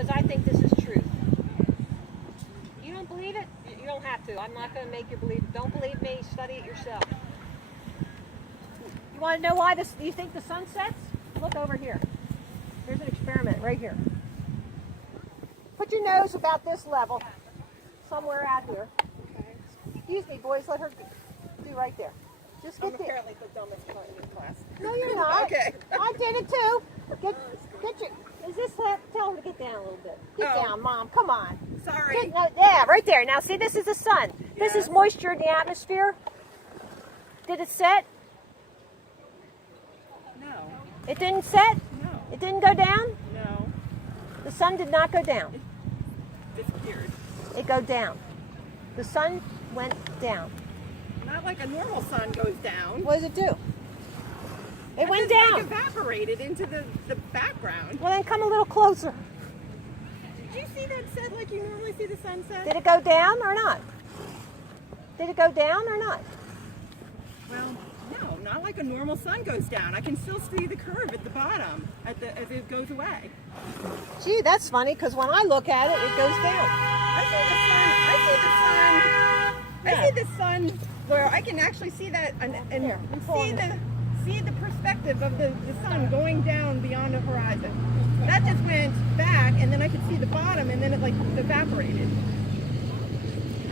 because I think this is truth. You don't believe it? You don't have to. I'm not going to make you believe it. Don't believe me. Study it yourself. You want to know why this? You think the sun sets? Look over here. There's an experiment right here. Put your nose about this level, somewhere out here. Excuse me, boys. Let her do right there. Just get apparently the dumbest one in class. No, you're not. Okay. I did it too. Get your. Is this left? Tell her to get down a little bit. Get down, Mom. Come on. Sorry. Yeah, right there. Now, see, this is the sun. This is moisture in the atmosphere. Did it set? No. It didn't set? No. It didn't go down? No. The sun did not go down. It disappeared. It go down. The sun went down. Not like a normal sun goes down. What does it do? It went just, down. Like evaporated into the background. Well, then come a little closer. Did you see that set like you normally see the sunset? Did it go down or not? Did it go down or not? Well, no, not like a normal sun goes down. I can still see the curve at the bottom as it goes away. Gee, that's funny because when I look at it, it goes down. I see the sun where I can actually see that and see the perspective of the sun going down beyond the horizon. That just went back, and then I could see the bottom, and then it like evaporated.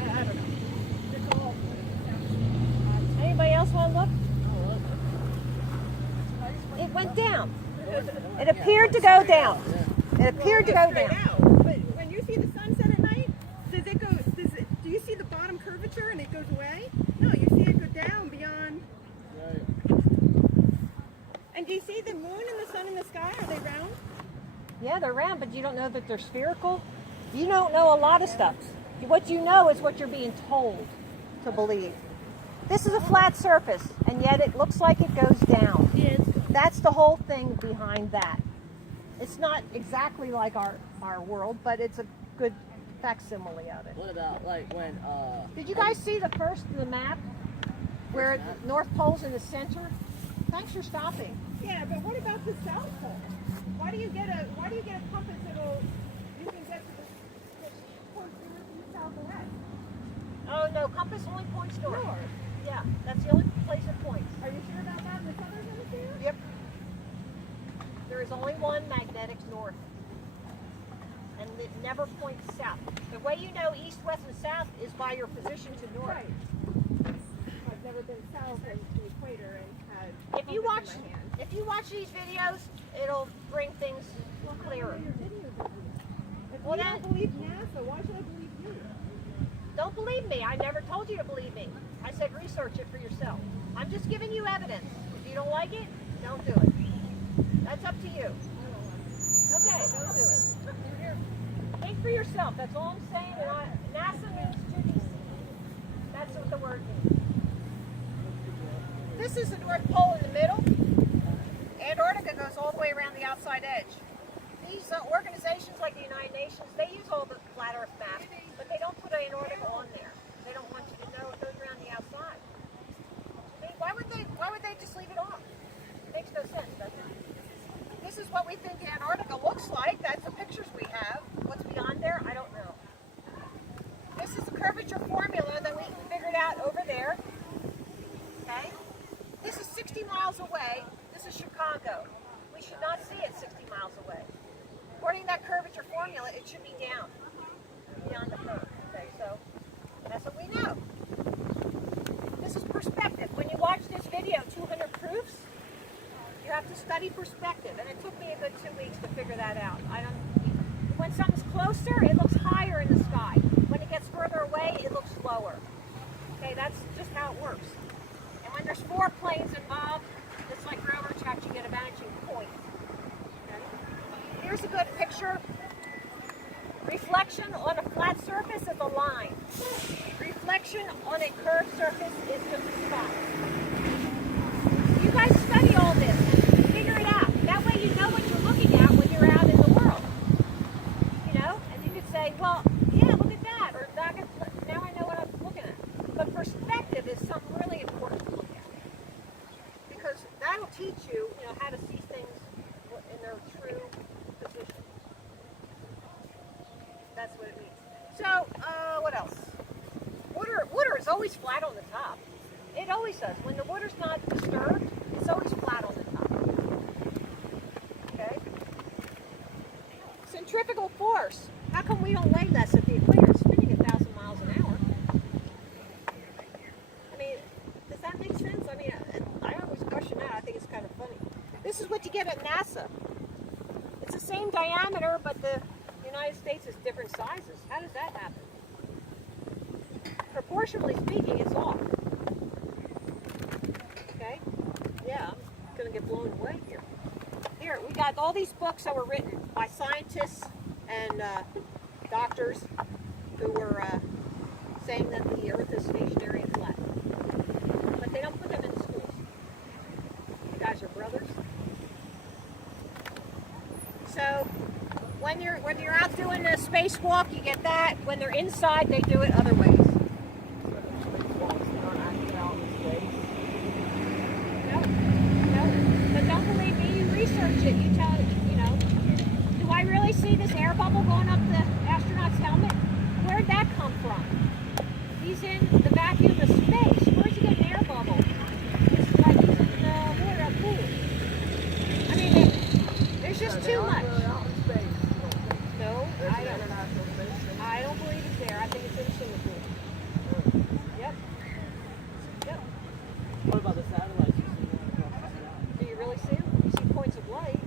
I don't know. Anybody else want to look? It went down. It appeared to go down. It appeared to go down. But when you see the sunset at night, do you see the bottom curvature and it goes away? No, you see it go down beyond. Right. And do you see the moon and the sun in the sky? Are they round? Yeah, they're round, but you don't know that they're spherical. You don't know a lot of stuff. What you know is what you're being told to believe. This is a flat surface, and yet it looks like it goes down. That's the whole thing behind that. It's not exactly like our world, but it's a good facsimile of it. What about like when Did you guys see the map where the North Pole's in the center? Thanks for stopping. Yeah, but what about the South Pole? Why do you get a compass that'll you can get to the points north and south and west? Oh no, compass only points north. Yeah, that's the only place it points. Are you sure about that in the southern hemisphere? Yep. There is only one magnetic north. And it never points south. The way you know east, west, and south is by your position to north. Right. I've never been south of the equator and had If you watch these videos, it'll bring things clearer. If you don't believe NASA, why should I believe you? Don't believe me. I never told you to believe me. I said research it for yourself. I'm just giving you evidence. If you don't like it, don't do it. That's up to you. Okay, don't do it. Think for yourself. That's all I'm saying. And NASA means 2DC. That's what the word means. This is the North Pole in the middle. Antarctica goes all the way around the outside edge. These organizations like the United Nations, they use all the flat Earth maps, but they don't put Antarctica on there. They don't want you to know it goes around the outside. I mean, why would they just leave it off? It makes no sense, does it? This is what we think Antarctica looks like. That's the pictures we have. What's beyond there, I don't know. This is the curvature formula that we figured out over there. Okay? This is 60 miles away. This is Chicago. We should not see it 60 miles away. According to that curvature formula, it should be down beyond the curve. Okay, so that's what we know. This is perspective. When you watch this video, 200 proofs, you have to study perspective, and it took me a good 2 weeks to figure that out. When something's closer, it looks higher in the sky. When it gets further away, it looks lower. Okay, that's just how it works. And when there's 4 planes involved, it's like railroad tracks, you get a vanishing point. Okay? Here's a good picture. Reflection on a flat surface is a line. Reflection on a curved surface is just a spot. You guys study all this and figure it out. That way you know what you're looking at when you're out in the world. You know? And you could say, well, yeah, look at that. Or now I know what I'm looking at. But perspective is something really important to look at. Because that'll teach you, how to see things in their true position. So, what else? Water is always flat on the top. It always does. When the water's not disturbed, it's always flat on the top. Okay? Centrifugal force. How come we don't weigh less at the equator? It's spinning 1,000 miles an hour. I mean, does that make sense? I mean, I always question that. I think it's kind of funny. This is what you get at NASA. It's the same diameter, but the United States is different sizes. How does that happen? Proportionally speaking, it's off. Okay? Yeah, I'm going to get blown away here. Here, we got all these books that were written by scientists and doctors who were saying that the Earth is stationary and flat. But they don't put them in the schools. You guys are brothers. So, when you're out doing a spacewalk, you get that. When they're inside, they do it other ways. But don't believe me, you research it, you tell it, do I really see this air bubble going up the astronaut's helmet? Where'd that come from? He's in the vacuum of space. Where'd you get an air bubble? It's like he's in the water pool. I mean, there's just too much. No, I don't believe it's there. I think it's in Singapore. Yep. What about the satellites? Do you really see them? You see points of light.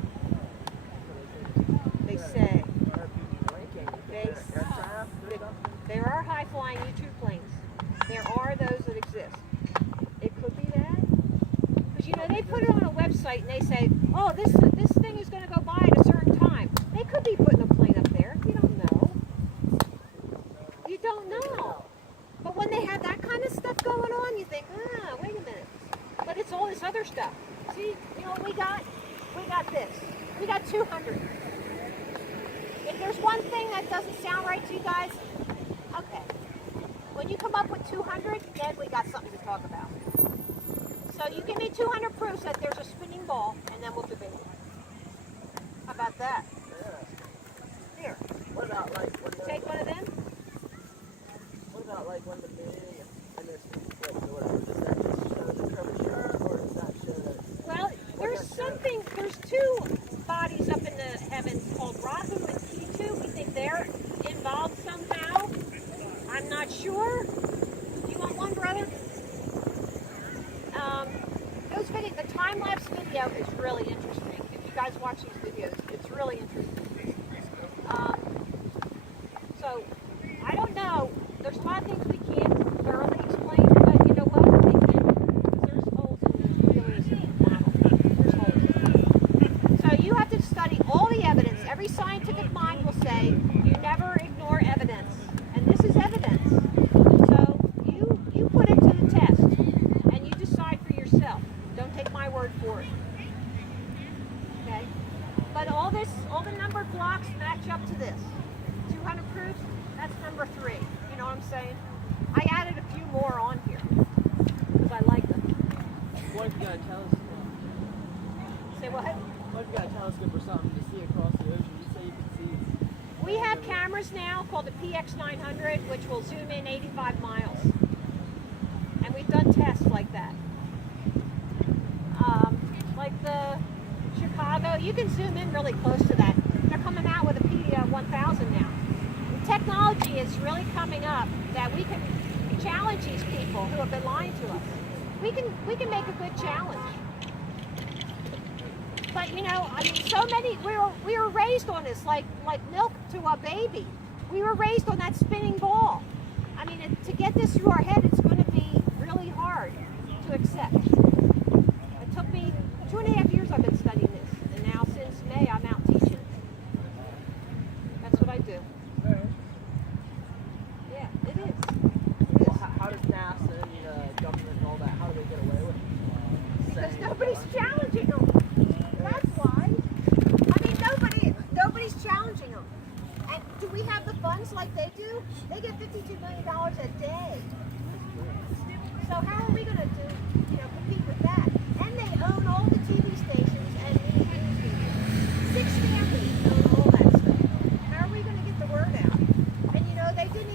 They say. There are high-flying U-2 planes. There are those that exist. It could be that. Because, they put it on a website and they say, oh, this thing is going to go by at a certain time. They could be putting a plane up there. You don't know. You don't know. But when they have that kind of stuff going on, you think, wait a minute. But it's all this other stuff. See, what we got? We got this. We got 200. If there's one thing that doesn't sound right to you guys, okay. When you come up with 200, then we got something to talk about. So you give me 200 proofs that there's a spinning ball, and then we'll debate it. How about that? Yeah. Here. What about Take one of them? What about when the moon and there's flips or whatever? Does that just show the curvature, or does that show that? Well, there's two bodies up in the heavens called Rahu and Ketu. We think they're involved somehow. I'm not sure. You want one, brother? The time-lapse video is really interesting. If you guys watch these videos, it's really interesting. So, I don't know. There's a lot of things we can't thoroughly explain, but you know what? We can, because there's holes in the Helios model. There's holes. So you have to study all the evidence. Every scientific mind will say, you never ignore evidence. And this is evidence. So you put it to the test, and you decide for yourself. Don't take my word for it. Okay? But all the numbered blocks match up to this. 200 proofs, that's number 3. You know what I'm saying? I added a few more on here because I like them. What if you got a telescope? Say what? What if you got a telescope or something to see across the ocean? You say you can see. We have cameras now called the PX900, which will zoom in 85 miles. And we've done tests like that. Like the Chicago, you can zoom in really close to that. They're coming out with a P1000 now. The technology is really coming up that we can challenge these people who have been lying to us. We can make a good challenge. But so many, we were raised on this like milk to a baby. We were raised on that spinning ball. I mean, to get this through our head, it's going to be really hard to accept. It took me 2.5 years I've been studying this, and now since May I'm out teaching. That's what I do. Yeah, it is. Well, how does NASA and the government and all that, how do they get away with it? Because nobody's challenging them. That's why. I mean, nobody's challenging them. And do we have the funds like they do? They get $52 million a day. So how are we going to compete with that? And they own all the TV stations and 6 families own all that stuff. How are we going to get the word out? And they didn't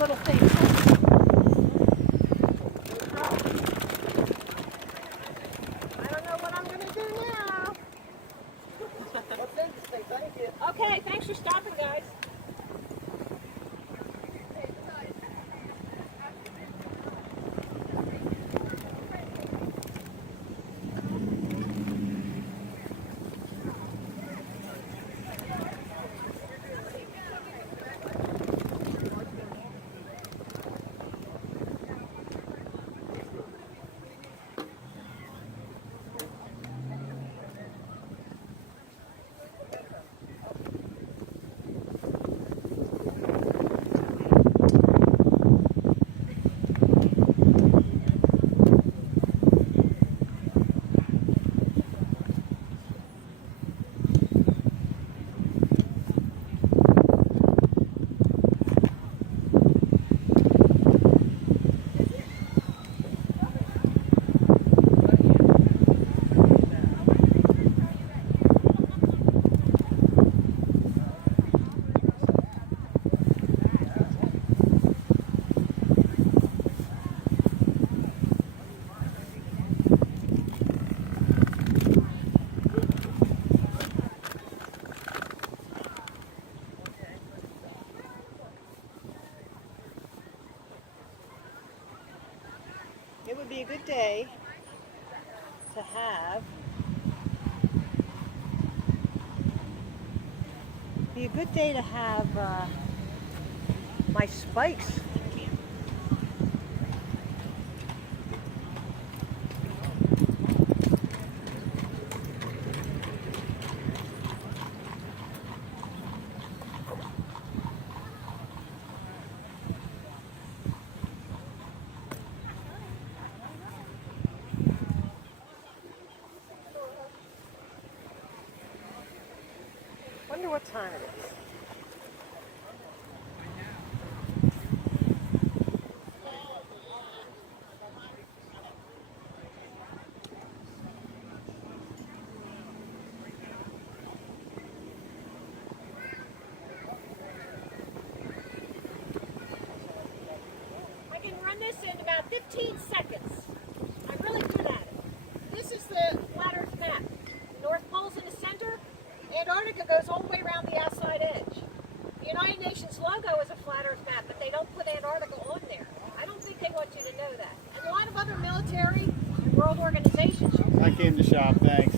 little thing. I don't know what I'm going to do now. That's interesting. Thank you. Okay, thanks for stopping, guys. It would be a good day to have. Be a good day to have my spikes. Wonder what time it is. I can run this in about 15 seconds. I'm really good at it. This is the flat Earth map. The North Pole's in the center. Antarctica goes all the way around the outside edge. The United Nations logo is a flat Earth map, but they don't put Antarctica on there. I don't think they want you to know that. And a lot of other military and world organizations. I came to shop, thanks.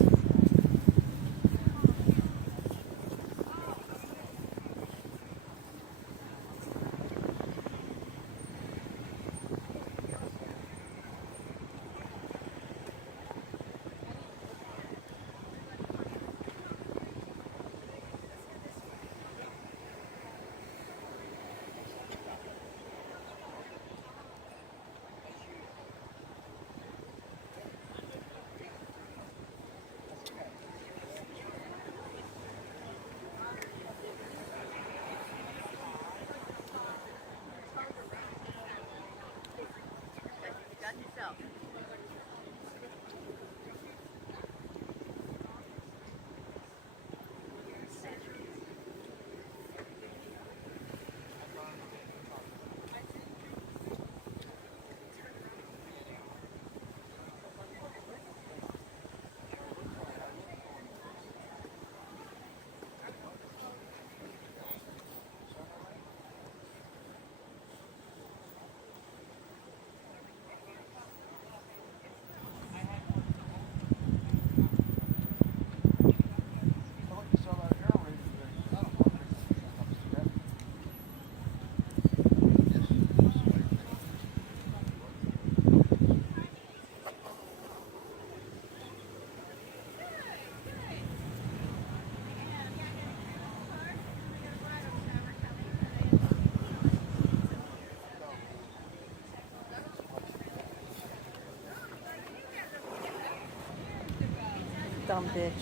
Dumb bitch.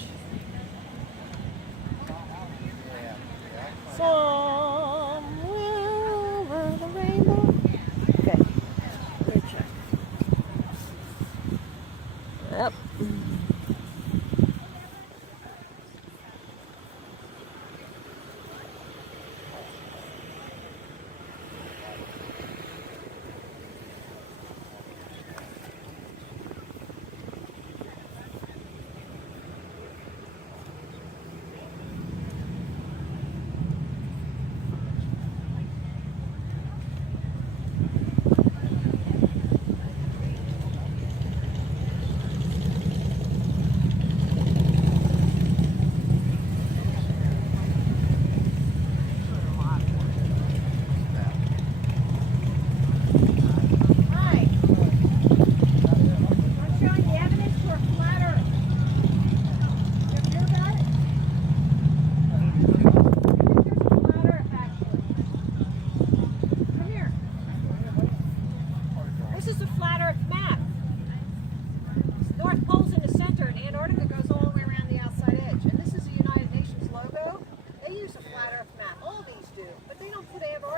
Somewhere over the rainbow. Okay. Let me check. Yep.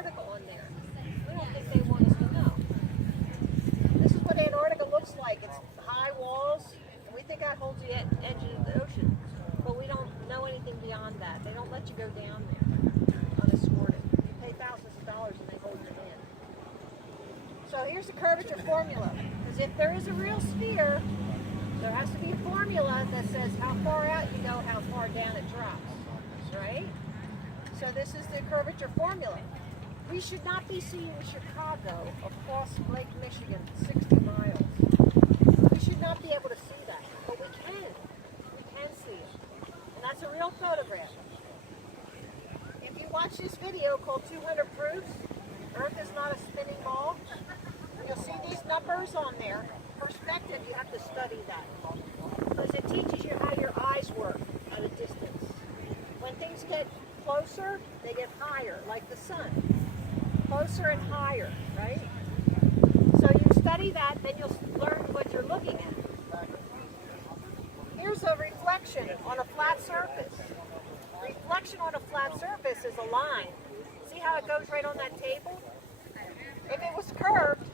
Antarctica on there. We don't think they want us to know. This is what Antarctica looks like. It's high walls, and we think that holds the edge of the ocean. But we don't know anything beyond that. They don't let you go down there unescorted. You pay thousands of dollars and they hold you in. So here's the curvature formula. Because if there is a real sphere, there has to be a formula that says how far out you go, how far down it drops, right? So this is the curvature formula. We should not be seeing Chicago across Lake Michigan, 60 miles. We should not be able to see that, but we can. We can see it. And that's a real photograph. If you watch this video called 200 Proofs, Earth is not a spinning ball, you'll see these numbers on there. Perspective, you have to study that because it teaches you how your eyes work at a distance. When things get closer, they get higher, like the sun. Closer and higher, right? So you study that, then you'll learn what you're looking at. Here's a reflection on a flat surface. Reflection on a flat surface is a line. See how it goes right on that table? If it was curved,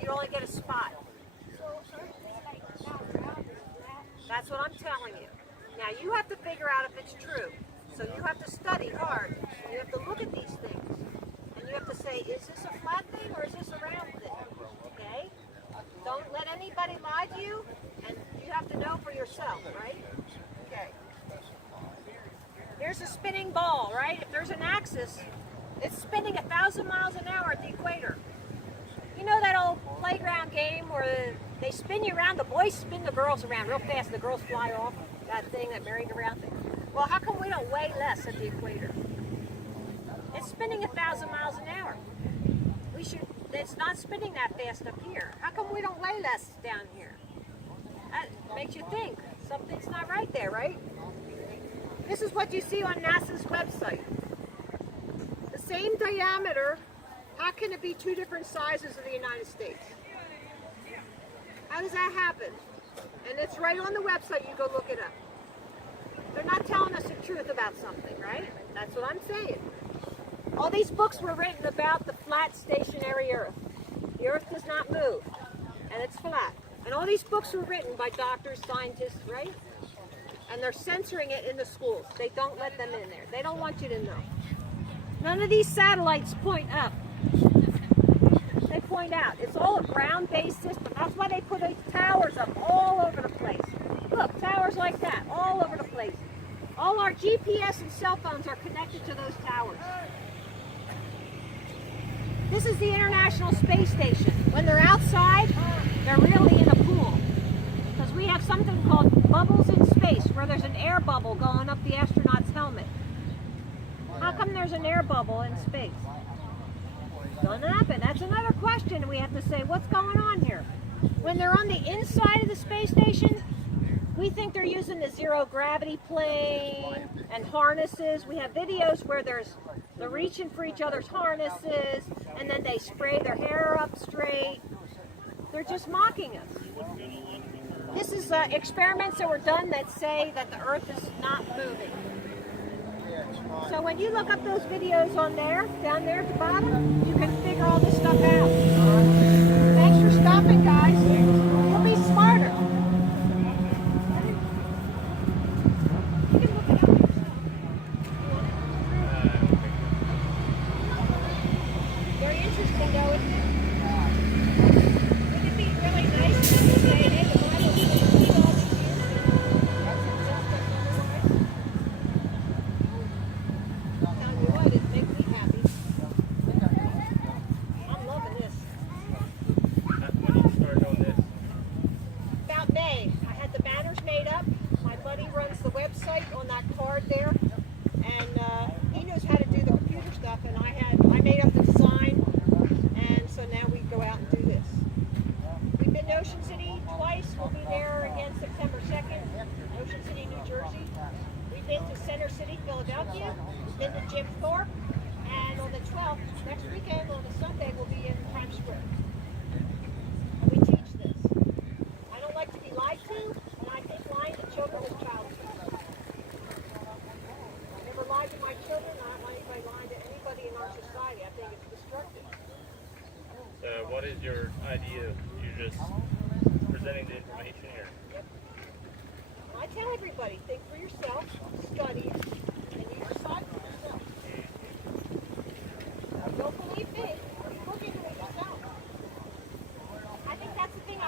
you'd only get a spot. That's what I'm telling you. Now you have to figure out if it's true. So you have to study hard. You have to look at these things. And you have to say, is this a flat thing or is this a round thing? Okay? Don't let anybody lie to you. And you have to know for yourself, right? Okay. Here's a spinning ball, right? If there's an axis, it's spinning 1,000 miles an hour at the equator. You know that old playground game where they spin you around, the boys spin the girls around real fast, and the girls fly off that thing, that merry-go-round thing? Well, how come we don't weigh less at the equator? It's spinning 1,000 miles an hour. It's not spinning that fast up here. How come we don't weigh less down here? That makes you think. Something's not right there, right? This is what you see on NASA's website. The same diameter. How can it be two different sizes of the United States? How does that happen? And it's right on the website. You go look it up. They're not telling us the truth about something, right? That's what I'm saying. All these books were written about the flat, stationary Earth. The Earth does not move, and it's flat. And all these books were written by doctors, scientists, right? And they're censoring it in the schools. They don't let them in there. They don't want you to know. None of these satellites point up. They point out. It's all a ground-based system. That's why they put those towers up all over the place. Look, towers like that, all over the place. All our GPS and cell phones are connected to those towers. This is the International Space Station. When they're outside, they're really in a pool. Because we have something called bubbles in space, where there's an air bubble going up the astronaut's helmet. How come there's an air bubble in space? Doesn't happen. That's another question we have to say, what's going on here? When they're on the inside of the space station, we think they're using the zero gravity plane and harnesses. We have videos where they're reaching for each other's harnesses, and then they spray their hair up straight. They're just mocking us. This is experiments that were done that say that the Earth is not moving. So when you look up those videos on there, down there at the bottom, you can figure all this stuff out. Thanks for stopping, guys. You'll be smarter. You can look it up yourself. Very interesting, though, isn't it? Wouldn't it be really nice to say, hey, the Bible says keep all these years? Tell you what, it makes me happy. I'm loving this. When did you start doing this? About May. I had the banners made up. My buddy runs the website on that card there, and he knows how to do the computer stuff. And I made up the design, and so now instructed. So what is your idea? You're just presenting the information here. Yep. And I tell everybody, think for yourself, study it, and you decide for yourself. Don't believe me. Look into it yourself. I think that's the thing.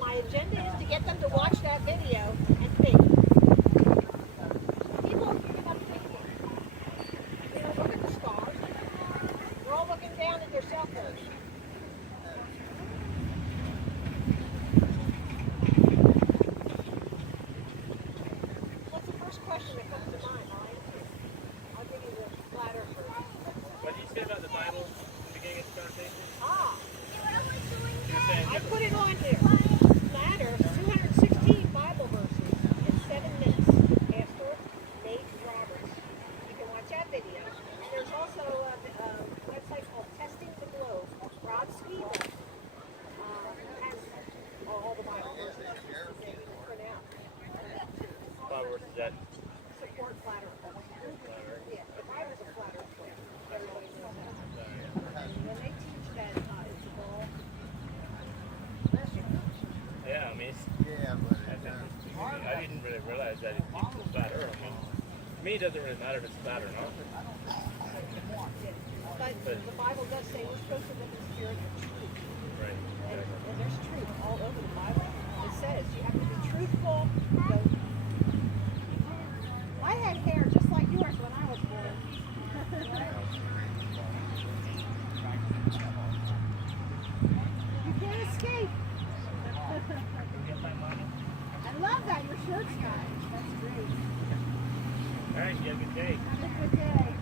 My agenda is to get them to watch that video and think. People are giving up thinking. They don't look at the stars. They're all looking down at their cell phones. What's the first question that comes to mind? I'll give you the latter first. What did you say about the Bible in the beginning of the conversation? Ah, You were saying I put it on here. Ladder, 216 Bible verses in 7 minutes. Pastor Nate Roberts. You can watch that video. And there's also a website called Testing the Globe. Rod Sweet has all the Bible verses that you can print out. Bible verses that Support flat earth. Yeah, the Bible's a flat earth book. Everybody knows that. When they teach that it's a ball. yeah, I mean, I didn't really realize that it was flat Earth. I mean, to me, it doesn't really matter if it's flat or not. But the Bible does say we're supposed to live in the spirit of truth. Right. And there's truth all over the Bible. It says you have to be truthful. I had hair just like yours when I was born. You can't escape. I love that your shirt's got. That's great. All right, you have a good day. Have a good day.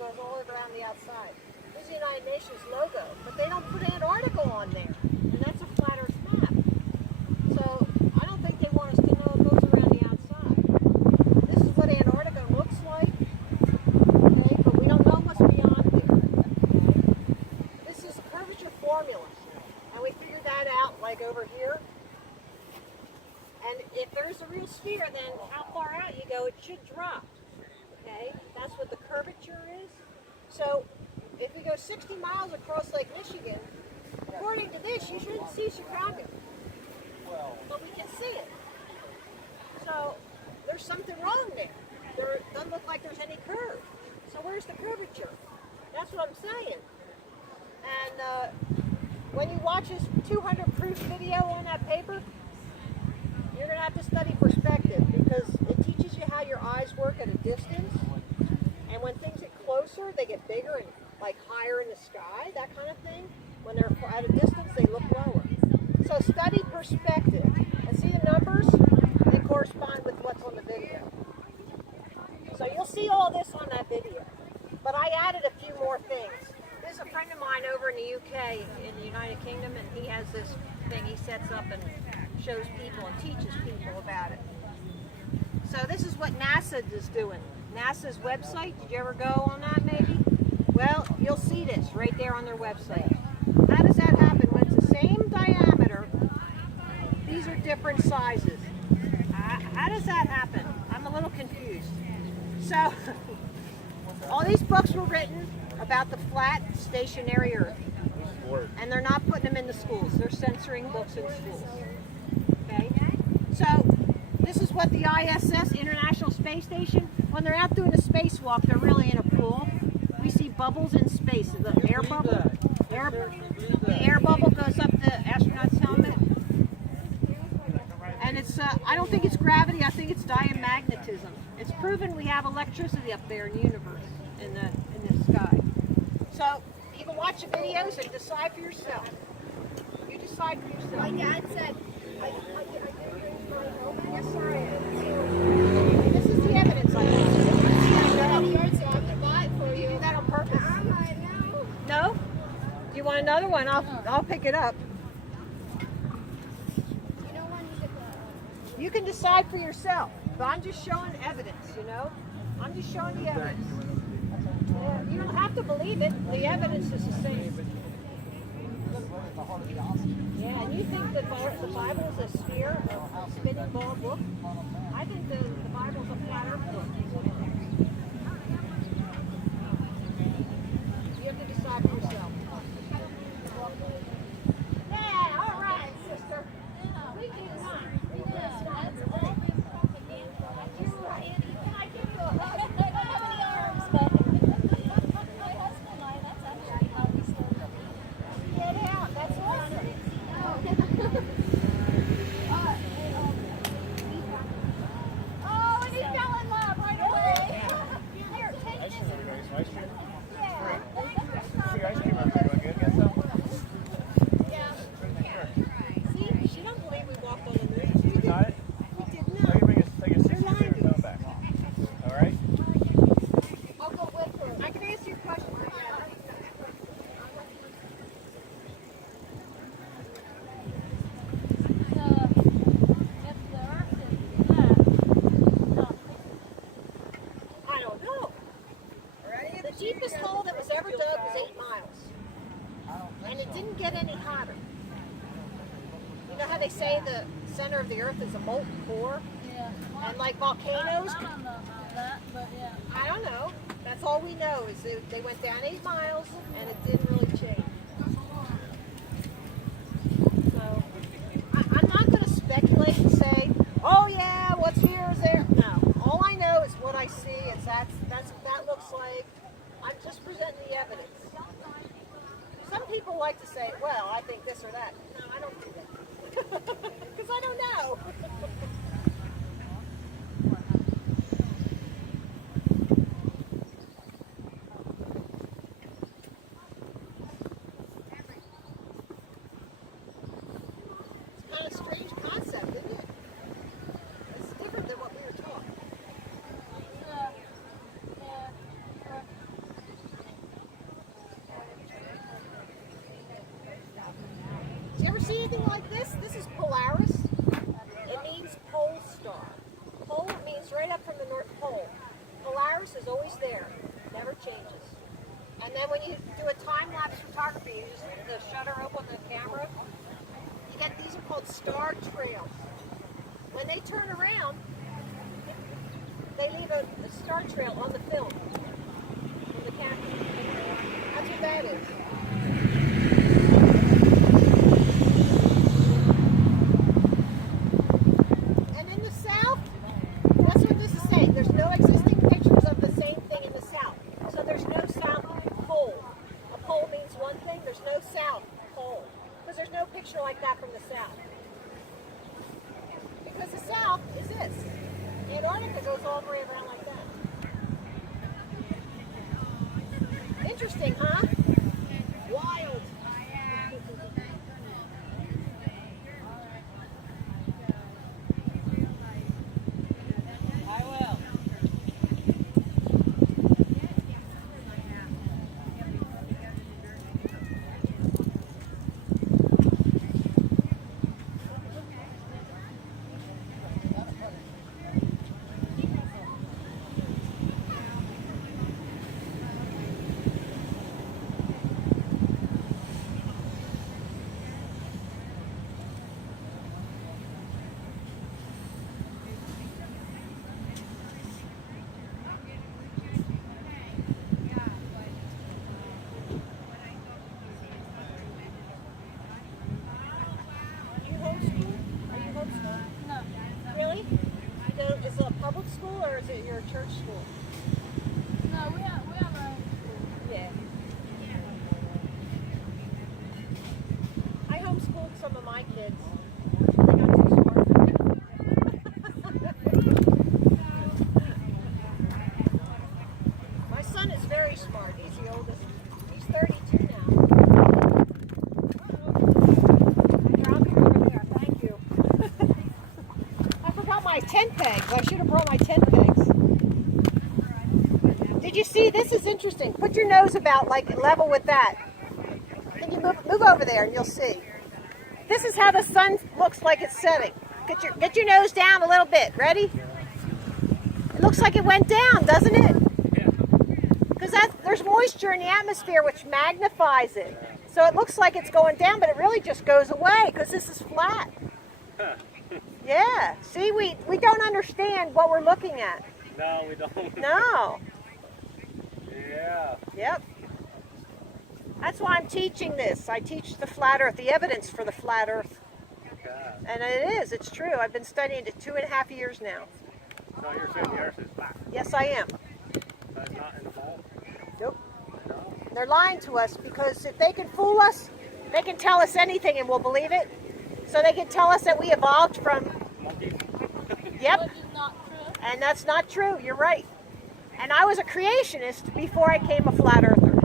goes all the way around the outside. This is the United Nations logo, but they don't put Antarctica on there, and that's a flat Earth map. So I don't think they want us to know it goes around the outside. This is what Antarctica looks like, okay, but we don't know what's beyond there. This is a curvature formula, and we figured that out like over here. And if there's a real sphere, then how far out you go, it should drop. Okay, that's what the curvature is. So if you go 60 miles across Lake Michigan, according to this, you shouldn't see Chicago. But we can see it. So there's something wrong there. There doesn't look like there's any curve. So where's the curvature? That's what I'm saying. And when you watch this 200 proof video on that paper, you're going to have to study perspective because it teaches you how your eyes work at a distance. And when things get closer, they get bigger and like higher in the sky, that kind of thing. When they're at a distance, they look lower. So study perspective and see the numbers, they correspond with what's on the video. So you'll see all this on that video. But I added a few more things. There's a friend of mine over in the UK, in the United Kingdom, and he has this thing he sets up and shows people and teaches people about it. So this is what NASA is doing. NASA's website, did you ever go on that maybe? Well, you'll see this right there on their website. How does that happen? When it's the same diameter, these are different sizes. How does that happen? I'm a little confused. So, all these books were written about the flat, stationary Earth. And they're not putting them in the schools. They're censoring books in schools. Okay? So, this is what the ISS, International Space Station, when they're out doing a spacewalk, they're really in a pool. We see bubbles in space. The air bubble, the air bubble goes up the astronaut's helmet. And it's, I don't think it's gravity, I think it's diamagnetism. It's proven we have electricity up there in the universe, in the sky. So, you can watch the videos and decide for yourself. You decide for yourself. My dad said, yes, I am. This is the evidence I have. You do that on purpose? No? Do you want another one? I'll pick it up. You can decide for yourself. But I'm just showing evidence, you know? I'm just showing the evidence. Yeah, you don't have to believe it. The evidence is the same. Yeah, and you think the Bible is a sphere, a spinning ball book? I think the Bible's a flat earth book. You have to decide for yourself. Yeah, all right, sister. We do not. We do not. You're right. Can I give you a hug? I don't have any arms, but my husband and I, that's actually how we started. Get out. That's awesome. Oh, and he fell in love right away. Here, take this. Yeah. Ice cream up there, doing good? Get some? Yeah. See, she don't believe we walked on the moon. You got it? We did I not. can bring us like a 60 minute coming back. All right? I'll go with her. I can answer your question. I don't know. The deepest hole that was ever dug was 8 miles. And it didn't get any hotter. You know how they say the center of the earth is a molten core? Yeah. And like volcanoes? I don't know about that, but yeah. I don't know. That's all we know is that they went down 8 miles and it didn't really change. So I'm not going to speculate and say, oh yeah, what's here is there. No. All I know is what I see. Is that's what that looks like. I'm just presenting the evidence. Some people like to say, well, I think this or that. No, I don't do that. Because I don't know. It's kind of a strange concept, isn't it? It's different than what we were taught. goes right up from the North Pole. Polaris is always there, never changes. And then when you do a time-lapse photography, you just leave the shutter open on the camera. You get, these are called star trails. When they turn around, they leave a star trail on the film from the camera. That's what that is. And in the south, that's what this is saying. There's no existing pictures of the same thing in the south. So there's no south pole. A pole means one thing. There's no south pole. Because there's no picture like that from the south. Because the south is this. Antarctica goes all the way around like that. Interesting, huh? Wild. I will. Public school or is it your church school? No, we have our own school. Yeah. I homeschooled some of my kids. They got too smart for me. My son is very smart. He's the oldest. He's 32 now. Here, I'll come over there. Thank you. I forgot my tent pegs. I should have brought my tent pegs. Did you see? This is interesting. Put your nose about like level with that. Can you move over there and you'll see. This is how the sun looks like it's setting. Get your nose down a little bit. Ready? It looks like it went down, doesn't it? Because there's moisture in the atmosphere which magnifies it. So it looks like it's going down, but it really just goes away because this is flat. Yeah. See, we don't understand what we're looking at. No, we don't. No. Yeah. Yep. That's why I'm teaching this. I teach the flat earth, the evidence for the flat earth. Yeah. And it's true. I've been studying it 2.5 years now. So you're saying the earth is flat? Yes, I am. That's not in the ball? Nope. No. They're lying to us because if they can fool us, they can tell us anything and we'll believe it. So they can tell us that we evolved from... Monkeys? Yep. Which is not true. And that's not true. You're right. And I was a creationist before I came a flat earther.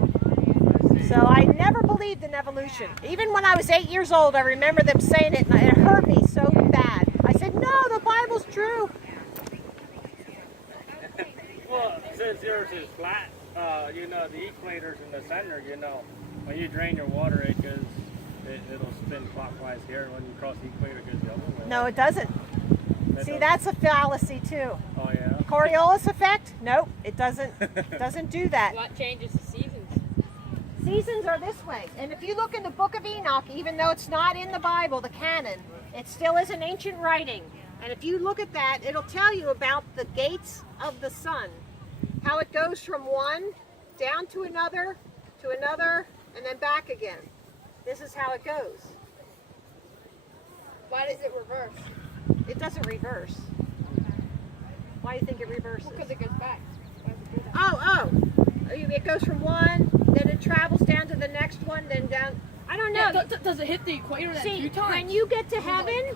So I never believed in evolution. Even when I was 8 years old, I remember them saying it, and it hurt me so bad. I said, no, the Bible's true. Well, since the earth is flat, the equator's in the center, when you drain your water, it'll spin clockwise here. When you cross the equator, it goes the other way. No, it doesn't. See, that's a fallacy, too. Oh, yeah? Coriolis effect? Nope, it doesn't do that. What changes the seasons? Seasons are this way. And if you look in the book of Enoch, even though it's not in the Bible, the canon, it still is an ancient writing. And if you look at that, it'll tell you about the gates of the sun. How it goes from one down to another, and then back again. This is how it goes. Why does it reverse? It doesn't reverse. Why do you think it reverses? Because it goes back. Why does it do that? Oh. It goes from one, then it travels down to the next one, then down. I don't know. Does it hit the equator then See, 2 times? when you get to heaven,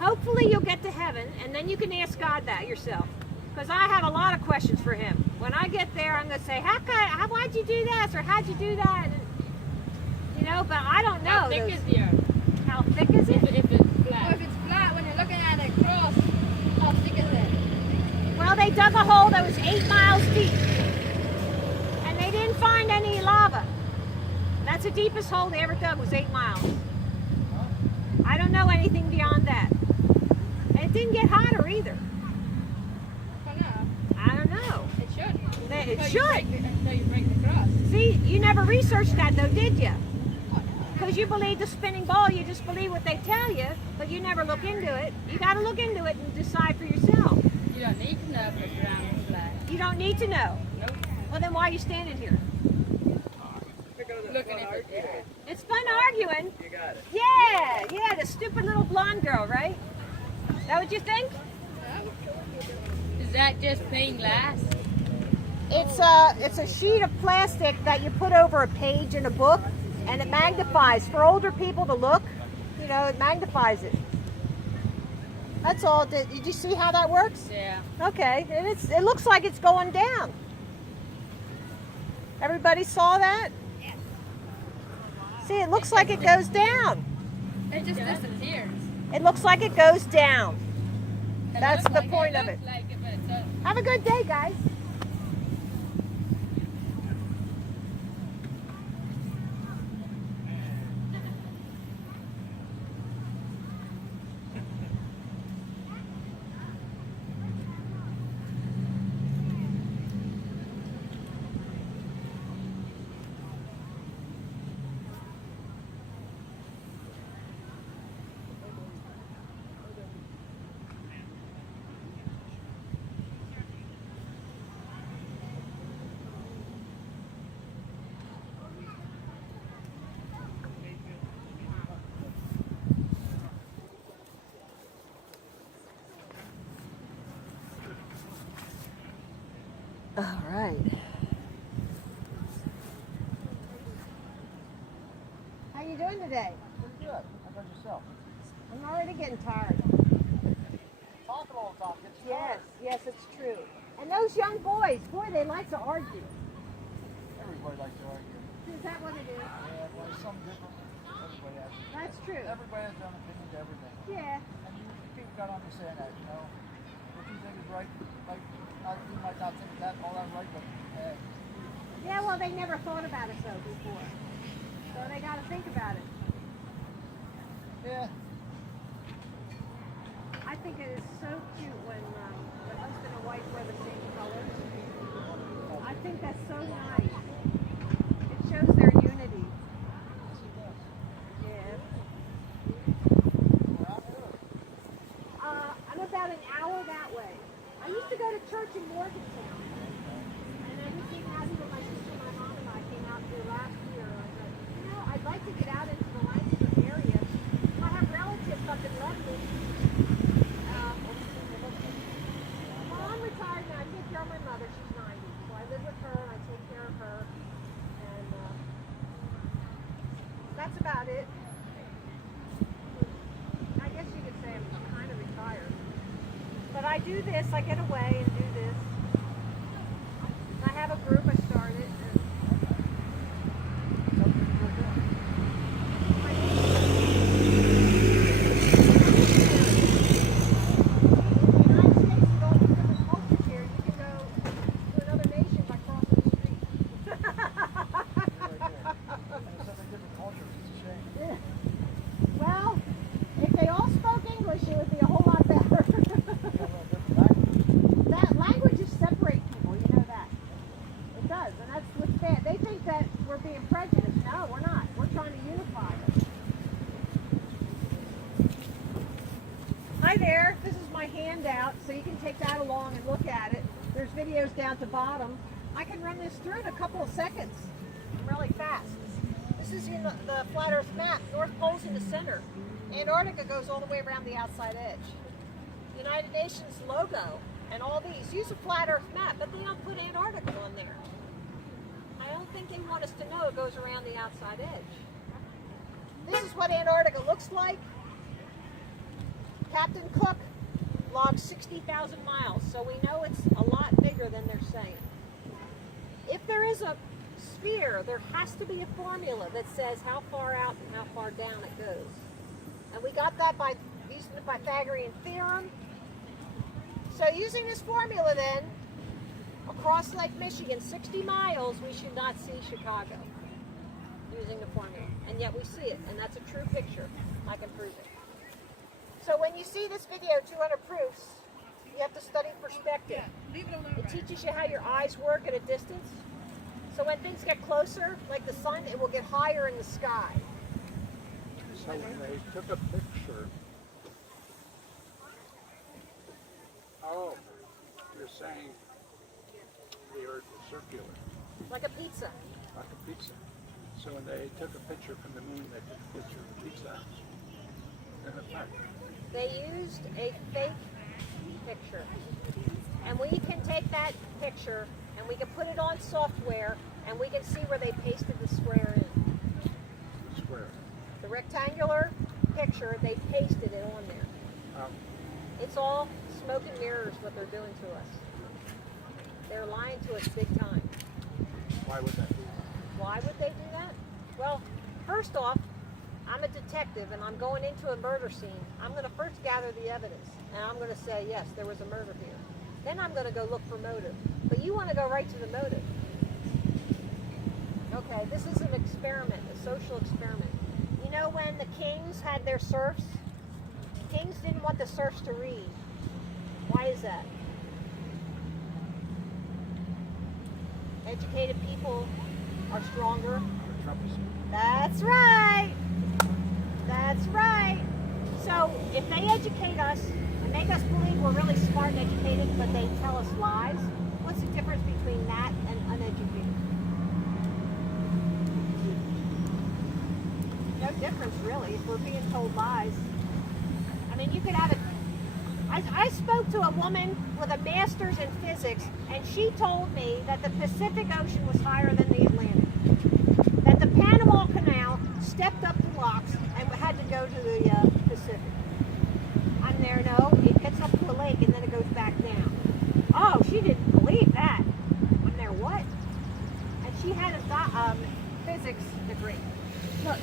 hopefully you'll get to heaven, and then you can ask God that yourself. Because I have a lot of questions for him. When I get there, I'm going to say, why'd you do this, or how'd you do that? And, but I don't know. How thick is the earth? How thick is it? If it's flat. Or if it's flat, when you're looking at it across, how thick is it? Well, they dug a hole that was 8 miles deep. And they didn't find any lava. That's the deepest hole they ever dug, was 8 miles. I don't know anything beyond that. And it didn't get hotter either. it Until should. Until you break the cross. See, you never researched that though, did you? Because you believe the spinning ball, you just believe what they tell you, but you never look into it. You got to look into it and decide for yourself. You don't need to know if it's round or flat. You don't need to know. Nope. Well, then why are you standing here? Looking at it. Yeah. It's fun arguing. You got it. Yeah, the stupid little blonde girl, right? That what you think? Is that just plain glass? It's a sheet of plastic that you put over a page in a book, and it magnifies. For older people to look, you know, it magnifies it. That's all. Did you see how that works? Yeah. Okay, and it looks like it's going down. Everybody saw that? Yes. See, it looks like it goes down. It just disappears. It looks like it goes down. It That's looks the like point of it. looks like but it doesn't. Have a good day, guys. All right. How you doing today? Pretty good. How about yourself? I'm already getting tired. Talking all the time. Gets you Yes, tired. yes, it's true. And those young boys, boy, they like to argue. Everybody likes to argue. Is that what it is? Yeah, well, it's something different. Everybody has. That's true. Everybody has their own opinion to everything. Yeah. And people got to understand that, you know. What you think is right, like, you might not think that all that right, but Yeah, well, they never thought about it so before. So they got to think about it. yeah. I think it is so cute when husband and wife wear the same colors. I think that's so nice. It shows their unity. Yeah. I'm about an hour that way. I used to go to church in Morgantown. And then we came out here, my sister, my mom, and I came out here last year. I said, you know, I'd like to get out into the Lancaster area. I have relatives up in Lebanon. Well, I'm retired now. I take care of my mother. She's 90. So I live with her and I take care of her. And that's about it. I guess you could say I'm kind of retired. But I do this. I get away and do this. I have a group I started. And well, if they all spoke English, it would be a whole lot better. That languages separate people, you know that. It does, and that's what's bad. They think that we're being prejudiced. No, we're not. We're trying to unify them. Hi there. This is my handout, so you can take that along and look at it. There's videos down at the bottom. I can run this through in a couple of seconds. Really fast. This is in the flat Earth map. North Pole's in the center. Antarctica goes all the way around the outside edge. United Nations logo and all these use a flat Earth map, but they don't put Antarctica on there. I don't think they want us to know it goes around the outside edge. This is what Antarctica looks like. Captain Cook logged 60,000 miles, so we know it's a lot bigger than they're saying. If there is a sphere, there has to be a formula that says how far out and how far down it goes. And we got that by using the Pythagorean theorem. So using this formula then, across Lake Michigan, 60 miles, we should not see Chicago using the formula. And yet we see it, and that's a true picture. I can prove it. So when you see this video, 200 proofs, You have to study perspective. Leave it alone. It teaches you how your eyes work at a distance. So when things get closer, like the sun, it will get higher in the sky. So when they took a picture, oh, you're saying the earth is circular, Like a pizza. like a pizza. So when they took a picture from the moon, they took a picture of the pizza. In effect, They used a fake picture. And we can take that picture and we can put it on software and we can see where they pasted the square in. the square. The rectangular picture, they pasted it on there. It's all smoke and mirrors what they're doing to us. They're lying to us big time. Why would that be? Why would they do that? Well, first off, I'm a detective and I'm going into a murder scene. I'm going to first gather the evidence and I'm going to say, yes, there was a murder here. Then I'm going to go look for motive. But you want to go right to the motive. Okay, this is an experiment, a social experiment. You know when the kings had their serfs? Kings didn't want the serfs to read. Why is that? Educated people are stronger. That's right. That's right. So if they educate us and make us believe we're really smart and educated, but they tell us lies, what's the difference between that and uneducated? No difference really if we're being told lies. I mean, you could have it. I spoke to a woman with a master's in physics, and she told me that the Pacific Ocean was higher than the Atlantic. That the Panama Canal stepped up the locks and had to go to the Pacific. I'm there, no, it gets up to a lake and then it goes back down. Oh, she didn't believe that. I'm there, what? And she had a physics degree. Look,